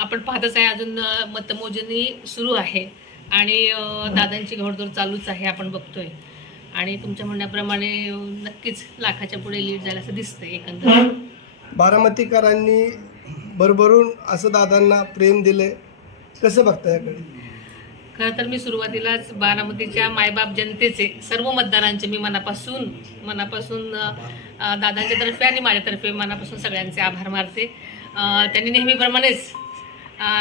आपण पाहतच आहे अजून मतमोजणी सुरू आहे आणि दादांची घोडदौड चालूच आहे आपण बघतोय आणि तुमच्या म्हणण्याप्रमाणे नक्कीच लाखाच्या पुढे लीड जायला असं दिसतंय एकंदर। बारामतीकरांनी भरभरून असं दादांना प्रेम दिले, कसं बघता याकडे? खरं तर मी सुरुवातीलाच बारामतीच्या मायबाप जनतेचे सर्व मतदारांचे मी मनापासून दादांच्या तर्फे आणि माझ्यातर्फे मनापासून सगळ्यांचे आभार मानते। त्यांनी नेहमीप्रमाणेच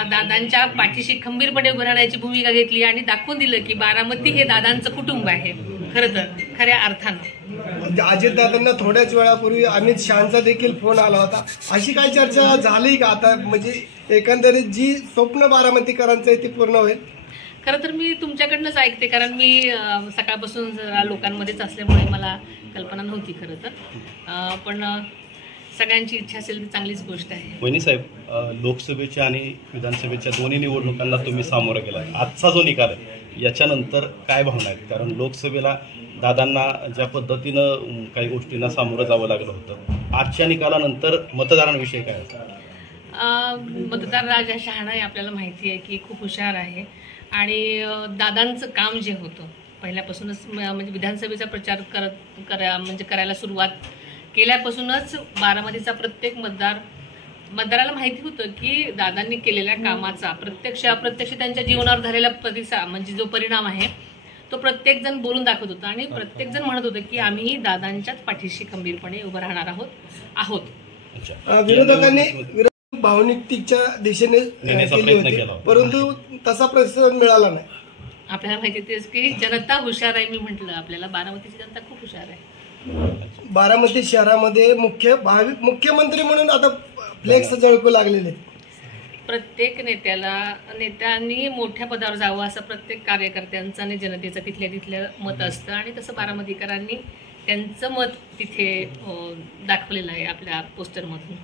दादांच्या पाठीशी खंबीरपणे उभं राहण्याची भूमिका घेतली आणि दाखवून दिलं की बारामती हे दादांचं कुटुंब आहे खरं तर खऱ्या अर्थानं। अजितदादांना थोड्याच वेळापूर्वी अमित शहांचा देखील फोन आला होता, अशी काय चर्चा झाली का आता? म्हणजे एकंदरीत जी स्वप्न बारामतीकरांचं आहे ती पूर्ण होईल? खरं तर मी तुमच्याकडनंच ऐकते, कारण मी सकाळपासून जरा लोकांमध्येच असल्यामुळे मला कल्पना नव्हती खरं तर, पण सगळ्यांची इच्छा असेल ती चांगलीच गोष्ट आहे। वहिनी साहेब, लोकसभेच्या आणि विधानसभेच्या दोन्ही निवडणुकांना तुम्ही सामोरं गेला, आजचा जो निकाल आहे याच्यानंतर काय भावना आहेत? कारण लोकसभेला दादांना ज्या पद्धतीनं काही गोष्टींना सामोरं जावं लागलं होतं, आजच्या निकालानंतर मतदारांविषयी काय? मतदार राजा शहाणा आहे, आपल्याला माहिती आहे की खूप हुशार आहे आणि दादांचं काम जे होतं पहिल्यापासूनच म्हणजे विधानसभेचा प्रचार करायला सुरुवात केल्यापासूनच बारामतीचा प्रत्येक मतदाराला माहिती होतं की दादांनी केलेल्या कामाचा प्रत्यक्ष अप्रत्यक्ष त्यांच्या जीवनावर झालेला प्रतिसाद म्हणजे जो परिणाम आहे तो प्रत्येकजण बोलून दाखवत होता आणि प्रत्येकजण म्हणत होतं की आम्ही दादांच्याच पाठीशी खंबीरपणे उभं राहणार आहोत। विरोधकांनी भावनिकतेच्या दिशेने केली होती, परंतु तसा प्रतिसाद मिळाला नाही। आपल्याला माहिती तेच की जनता हुशार आहे, मी म्हटलं आपल्याला बारामतीची जनता खूप हुशार आहे। बारामती शहरामध्ये मुख्यमंत्री म्हणून आता फ्लेक्स झळकू लागलेले, प्रत्येक नेत्यांनी मोठ्या पदावर जावं असं प्रत्येक कार्यकर्त्यांचं आणि जनतेचं तिथल्या मत असतं आणि तसं बारामतीकरांनी त्यांचं मत तिथे दाखवलेलं आहे आपल्या पोस्टरमधून।